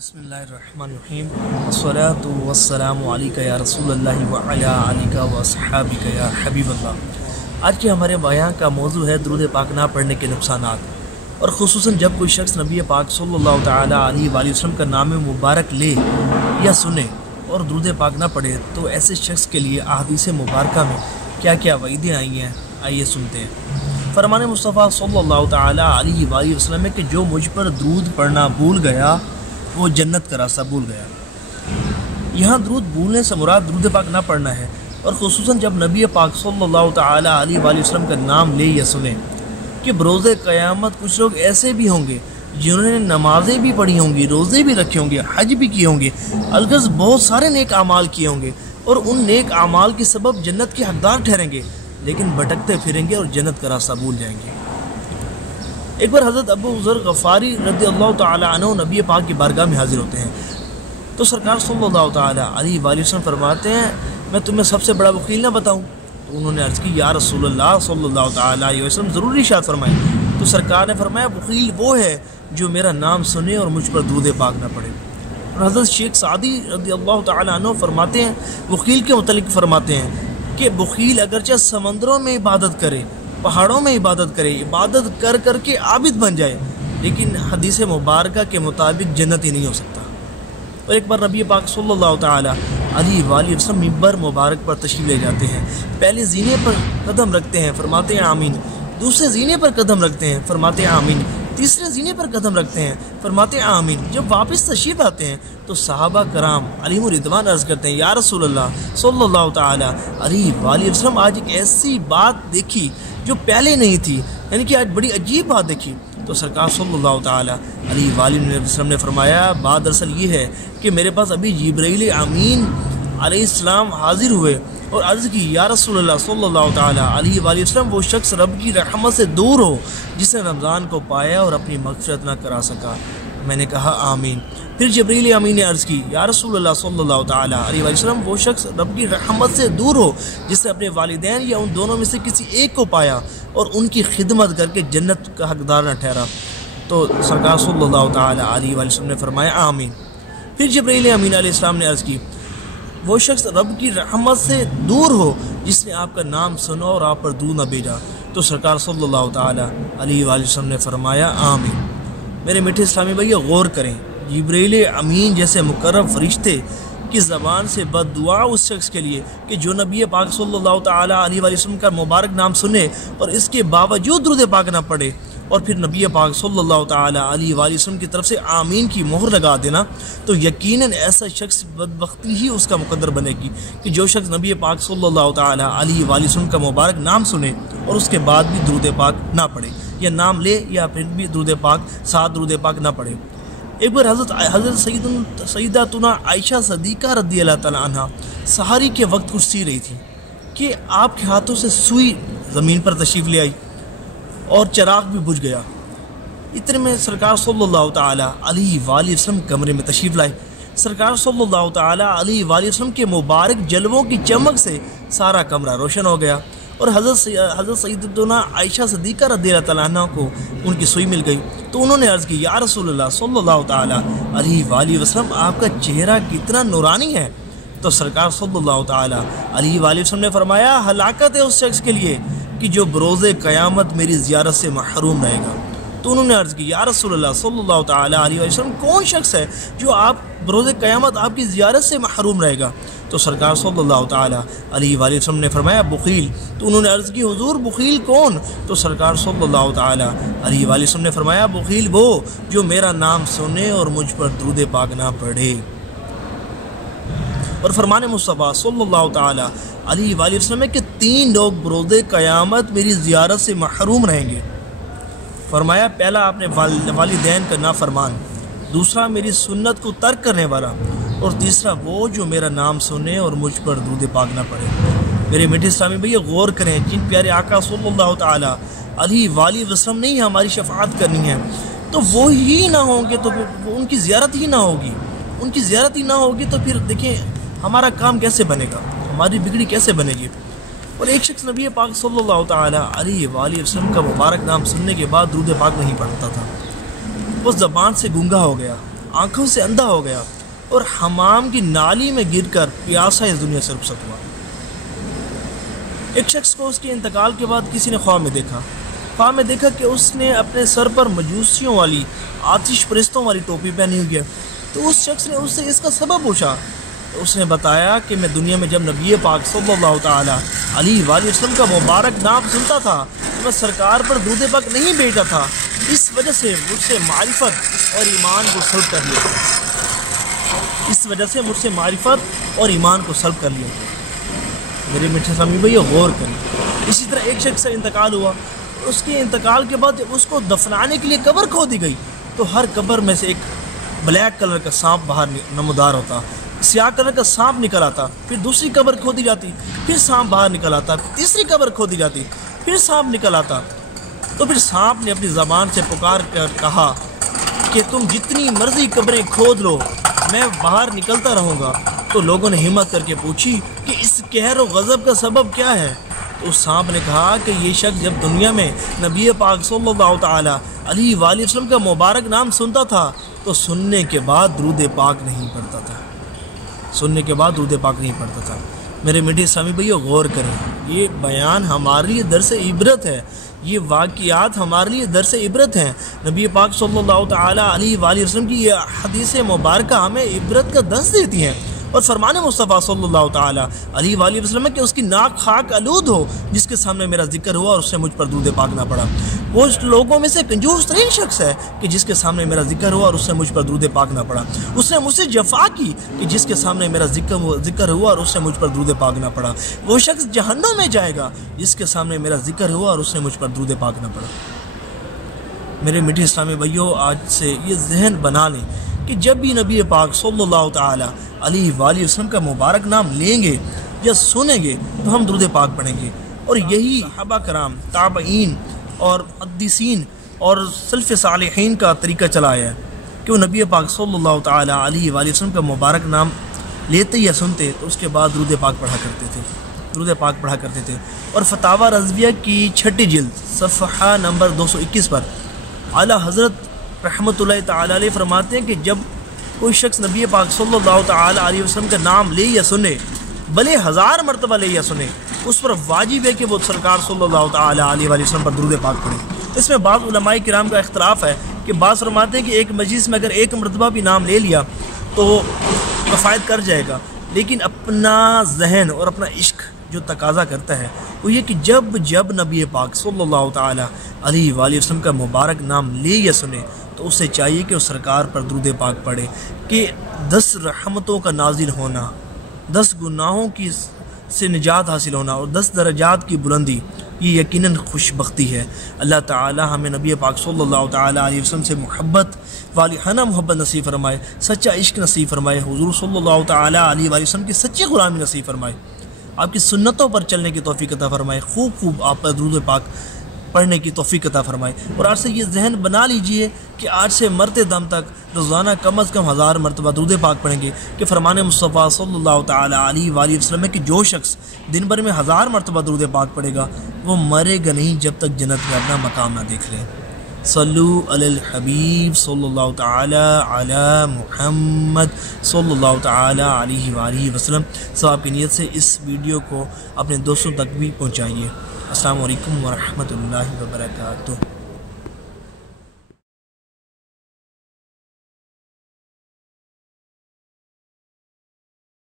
बिस्मिल्लाहिर्रहमानिर्रहीम अस्सलातु वस्सलामु अलैका या रसूल अल्लाह व अला आलिका व अस्हाबिका या हबीब अल्लाह। आज के हमारे बयान का मौजू है दुरूद पाक ना पढ़ने के नुकसानात, और ख़ुसूसन जब कोई शख्स नबी पाक सल्लल्लाहु तआला अलैहि वसल्लम का नाम मुबारक ले या सुने और दुरूद पाक ना पढ़े तो ऐसे शख्स के लिए अहादीस मुबारक में क्या क्या वईदें आई हैं, आइए सुनते हैं। फरमान मुस्तफ़ा सल्लल्लाहु तआला अलैहि वसल्लम है कि जो मुझ पर दुरूद पढ़ना भूल गया वो जन्नत का रास्ता भूल गया। यहाँ दुरूद भूलने से मुराद दुरूद पाक ना पढ़ना है, और ख़ुसूसन जब नबी पाक सल्लल्लाहु तआला अलैहि वसल्लम का नाम ले या सुने कि बरोज़े क़यामत कुछ लोग ऐसे भी होंगे जिन्होंने नमाज़ें भी पढ़ी होंगी, रोज़े भी रखे होंगे, हज भी किए होंगे, अलगज़ बहुत सारे नेक अमाल किए होंगे, और उन नेक अमाल के सबब जन्नत के हकदार ठहरेंगे, लेकिन भटकते फिरेंगे और जन्नत का रास्ता भूल जाएंगे। एक बार हज़रत अबू ज़र ग़फ़ारी रज़ियल्लाहु तआला अन्हु नबी पाक की बारगाह में हाज़िर होते हैं, तो सरकार सल्लल्लाहु तआला अलैहि वसल्लम फरमाते हैं, मैं तुम्हें सबसे बड़ा वकील ना बताऊं? तो उन्होंने अर्ज़ की, या रसूलल्लाह सल्लल्लाहु तआला अलैहि वसल्लम ज़रूर इरशाद फरमाएं। तो सरकार ने फरमाया, वकील वो है जो मेरा नाम सुने और मुझ पर दुरूद पाक ना पढ़े। और हज़रत शेख सादी रज़ियल्लाहु तआला अन्हु फरमाते हैं, वकील के मुतल्लिक़ फरमाते हैं कि वकील अगरचे समंदरों में इबादत करे, पहाड़ों में इबादत करे, इबादत कर कर के आबिद बन जाए, लेकिन हदीस मुबारक के मुताबिक जन्नत ही नहीं हो सकता। और एक बार नबी पाक सल्लल्लाहु तआला अलैहि वसल्लम मिंबर मुबारक पर तशरीफ़ ले जाते हैं। पहले जीने पर कदम रखते हैं, फरमाते हैं आमीन। दूसरे जीने पर कदम रखते हैं, फरमाते हैं आमीन। तीसरे जीने पर कदम रखते हैं, फरमाते हैं आमीन। जब वापस तशरीफ़ आते हैं तो सहाबा कराम अलैहिम रिदवान अर्ज़ करते हैं, या रसूलल्लाह सल्लल्लाहु तआला अलैहि वसल्लम आज एक ऐसी बात देखी जो पहले नहीं थी, यानी कि आज बड़ी अजीब बात देखी। तो सरकार सल्लल्लाहु तआला अलैहि वसल्लम ने फरमाया, बात दरअसल ये है कि मेरे पास अभी जिब्राइल अमीन अलैहिस्सलाम हाजिर हुए और अर्ज़ की, या रसूलल्लाह सल्लल्लाहु तआला अलैहि वसल्लम वो शख्स रब की रहमत से दूर हो जिसने रमज़ान को पाया और अपनी मग़फ़िरत ना करा सका। मैंने कहा आमीन। फिर जिब्रील अमीन ने अर्ज़ की, या रसूलल्लाह सल्लल्लाहु तआला अलैहि वसल्लम वो शख्स रब की रहमत से दूर हो जिसने अपने वालिदैन या उन दोनों में से किसी एक को पाया और उनकी खिदमत करके जन्नत का हकदार न ठहरा। तो सरकार सल्लल्लाहु तआला अलैहि वसल्लम ने फरमाया आमीन। फिर जिब्रील अमीन अलैहिस्सलाम ने अर्ज़ की, वो शख्स रब की रहमत से दूर हो जिसने आपका नाम सुना और आप पर दूर न भेजा। तो सरकार सल्लल्लाहु तआला अलैहि वसल्लम ने फरमाया आमीन। मेरे मीठे इस्लामी भैया गौर करें, जिब्रील अमीन जैसे मुकर्रम फरिश्ते की ज़बान से बद्दुआ उस शख्स के लिए कि जो नबी पाक सल्लल्लाहु तआला अलैहि वसल्लम का मुबारक नाम सुने और इसके बावजूद दुरूद पाक ना पढ़े, और फिर नबी पाक सल्लल्लाहु तआला अलैहि वसल्लम की तरफ से आमीन की मोहर लगा देना, तो यकीनन ऐसा शख्स बदबख्ती ही उसका मुकद्दर बनेगी कि जो शख्स नबी पाक सल्लल्लाहु तआला अलैहि वसल्लम का मुबारक नाम सुने और उसके बाद भी दुरूद पाक ना पढ़े, या नाम ले या फिर भी दुरूद पाक साथ दुरूद पाक ना पढ़े। एक बार हज़रत सैयदतुना आयशा सदीक़ा रज़ियल्लाहु तआला अन्हा सहारी के वक्त कुछ सी रही थी कि आपके हाथों से सुई ज़मीन पर तशरीफ़ ले आई और चिराग भी बुझ गया। इतने में सरकार सल्लल्लाहु तआला अलैहि वसल्लम कमरे में तशरीफ़ लाए। सरकार सल्लल्लाहु तआला अलैहि वसल्लम के मुबारक जलवों की चमक से सारा कमरा रोशन हो गया, और हज़रत सैयदतुना आयशा सदीक़ा रज़ियल्लाहु तआला अन्हा को उनकी सुई मिल गई। तो उन्होंने अर्ज़ की, या रसूलल्लाह सल्लल्लाहु तआला अलैहि वसल्लम आपका चेहरा कितना नूरानी है। तो सरकार सल्लल्लाहु तआला अलैहि वसल्लम ने फरमाया, हलाकत है उस शख्स के लिए कि जो बरोज़े क़यामत मेरी ज़ियारत से महरूम रहेगा। तो उन्होंने अर्ज़ की, या रसूलल्लाह सल्लल्लाहु तआला अलैहि वसल्लम कौन शख्स है जो आप बरोज़े क़यामत आपकी ज़ियारत से महरूम रहेगा? तो सरकार सल्लल्लाहु तआला अलैहि वसल्लम ने फरमाया, बुख़ील। तो उन्होंने अर्ज़ की, हुज़ूर बुख़ील कौन? तो सरकार सल्लल्लाहु तआला अलैहि वसल्लम ने फरमाया, बुख़ील वो जो मेरा नाम सुने और मुझ पर दुरूद पाक ना पढ़े। और फरमान मुस्तफ़ा सल्लल्लाहु तआला अलैहि वसल्लम कि 3 लोग बरोज़े क़यामत मेरी ज़ियारत से महरूम रहेंगे। फरमाया, पहला आपने वालिदैन का नाफरमान, दूसरा मेरी सुन्नत को तर्क करने वाला, और तीसरा वो जो मेरा नाम सुने और मुझ पर दुरूद पाक ना पढ़े। मेरे मीठे इस्लामी भैया गौर करें, जिन प्यारे आका सल्लल्लाहु तआला अलैहि वसल्लम ने ही हमारी शफ़ाअत करनी है, तो वो ही ना होंगे तो फिर उनकी ज़ियारत ही ना होगी। उनकी ज़ियारत ही ना होगी तो फिर देखिए हमारा काम कैसे बनेगा, हमारी बिगड़ी कैसे बनेगी। और एक शख्स नबी पाक सल्लल्लाहु तआला अलैहि वसल्लम का मुबारक नाम सुनने के बाद दुरूद पाक नहीं पढ़ता था, वो ज़बान से गूंगा हो गया, آنکھوں سے اندھا ہو گیا اور حمام کی نالی میں گر کر پیاسا اس دنیا سے رخصت ہوا۔ ایک شخص کو اس کے انتقال کے بعد کسی نے خواب میں دیکھا کہ اس نے اپنے سر پر مجوسیوں والی آتش پرستوں والی ٹوپی پہنی ہوئی ہے۔ تو اس شخص نے اس سے اس کا سبب پوچھا تو اس نے بتایا کہ میں دنیا میں جب نبی پاک صلی اللہ تعالی علیہ وآلہ وسلم کا مبارک نام سنتا تھا تو میں سرکار پر درود پاک نہیں بھیجتا تھا، اس وجہ سے مجھ سے معرفت اور ایمان کو سلب کر لیا میرے میٹھے اسلامی بھائیو غور کریں۔ اسی طرح ایک شخص کا انتقال ہوا، اس کے انتقال کے بعد جب اس کو دفنانے کے لیے قبر کھودی گئی تو ہر قبر میں سے ایک بلیک کلر کا سانپ باہر نمودار ہوتا، سیاہ کلر کا سانپ نکل آتا، پھر دوسری قبر کھودی جاتی، پھر سانپ باہر نکل آتا، تیسری قبر کھودی جاتی، پھر سانپ نکل آتا۔ تو پھر سانپ نے اپنی زبان سے پکار کر کہا کہ تم جتنی مرضی قبریں کھود لو، میں باہر نکلتا رہوں گا۔ تو لوگوں نے ہمت کر کے پوچھی کہ اس قہر و غضب کا سبب کیا ہے؟ تو اس سانپ نے کہا کہ یہ شخص جب دنیا میں نبی پاک صلی اللہ تعالی علیہ وآلہ وسلم کا مبارک نام سنتا تھا تو سننے کے بعد درود پاک نہیں پڑھتا تھا۔ میرے میٹھے اسلامی بھائیو غور کریں، یہ بیان ہمارے لیے درس عبرت ہے، یہ واقعات ہمارے لیے درس عبرت ہیں۔ نبی پاک صلی اللہ تعالی علیہ وآلہ وسلم کی یہ حدیث مبارکہ ہمیں عبرت کا درس دیتی ہیں، اور فرمان مصطفیٰ صلی اللہ تعالی علیہ وآلہ وسلم ہے کہ اس کی ناک خاک آلود ہو جس کے سامنے میرا ذکر ہوا اور اس سے مجھ پر درود پاک نہ پڑا۔ وہ لوگوں میں سے کنجوس ترین شخص ہے کہ جس کے سامنے میرا ذکر ہوا اور اس سے مجھ پر درود پاک نہ پڑا۔ اس نے مجھ سے جفا کی کہ جس کے سامنے میرا ذکر ہوا اور اس سے مجھ پر درود پاک نہ پڑا۔ وہ شخص جہنم میں جائے گا جس کے سامنے میرا ذکر ہوا اور اس سے مجھ پر درود پاک نہ پڑا۔ میرے میٹھے اسلامی بھائیو، آج سے یہ ذہن بنا لیں کہ جب بھی نبی پاک صلی اللہ تعالی علیہ وآلہ وسلم کا مبارک نام لیں گے یا سنیں گے تو ہم درود پاک پڑھیں گے، اور یہی صحابہ کرام، تابعین اور محدثین اور سلف صالحین کا طریقہ چلا ہے کہ وہ نبی پاک صلی اللہ تعالی علیہ وآلہ وسلم کا مبارک نام لیتے یا سنتے تو اس کے بعد درود پاک پڑھا کرتے تھے۔ اور فتاوی رضویہ کی 6 جلد صفحہ نمبر 221 پر اعلیٰ حضرت رحمۃ اللہ تعالی علیہ فرماتے ہیں کہ جب کوئی شخص نبی پاک صلی اللہ تعالی علیہ وسلم کا نام لے یا سنے، بھلے 1000 مرتبہ لے یا سنے، اس پر واجب ہے کہ وہ سرکار صلی اللہ تعالی علیہ وآلہ وسلم پر درود پاک پڑھے۔ اس میں بعض علماء کرام کا اختلاف ہے کہ بعض فرماتے ہیں کہ ایک مجلس میں اگر ایک مرتبہ بھی نام لے لیا تو کفایت کر جائے گا، لیکن اپنا ذہن اور اپنا عشق جو تقاضا کرتا ہے وہ یہ کہ جب نبی پاک صلی اللہ تعالی علیہ وآلہ وسلم کا مبارک نام لے یا سنے تو اسے چاہیے کہ وہ سرکار پر درود پاک پڑھے، کہ 10 رحمتوں کا نازل ہونا، 10 گناہوں سے نجات حاصل ہونا اور 10 درجات کی بلندی، یہ یقیناً خوش بختی ہے۔ اللہ تعالی ہمیں نبی پاک صلی اللہ تعالی علیہ وسلم سے محبت والہانہ محبت نصیب فرمائے، سچا عشق نصیب فرمائے، حضور صلی اللہ تعالی علیہ وآلہ وسلم کی سچی غلامی نصیب فرمائے، آپ کی سنتوں پر چلنے کی توفیق عطا فرمائے، خوب آپ پر درود پاک پڑھنے کی توفیق عطا فرمائے۔ اور آج سے یہ ذہن بنا لیجئے کہ آج سے مرتے دم تک روزانہ کم از کم 1000 مرتبہ درود پاک پڑھیں گے، کہ فرمان مصطفیٰ صلی اللہ تعالی علیہ وآلہ وسلم ہے کہ جو شخص دن بھر میں 1000 مرتبہ درود پاک پڑھے گا وہ مرے گا نہیں جب تک جنت میں اپنا مقام نہ دیکھ لے۔ صلو علی الحبیب صلی اللہ تعالی علی محمد صلی اللہ تعالی علیہ وآلہ وسلم۔ ثواب کی نیت سے اس ویڈیو کو اپنے دوستوں تک بھی پہنچائیے۔ السلام علیکم ورحمۃ اللہ وبرکاتہ۔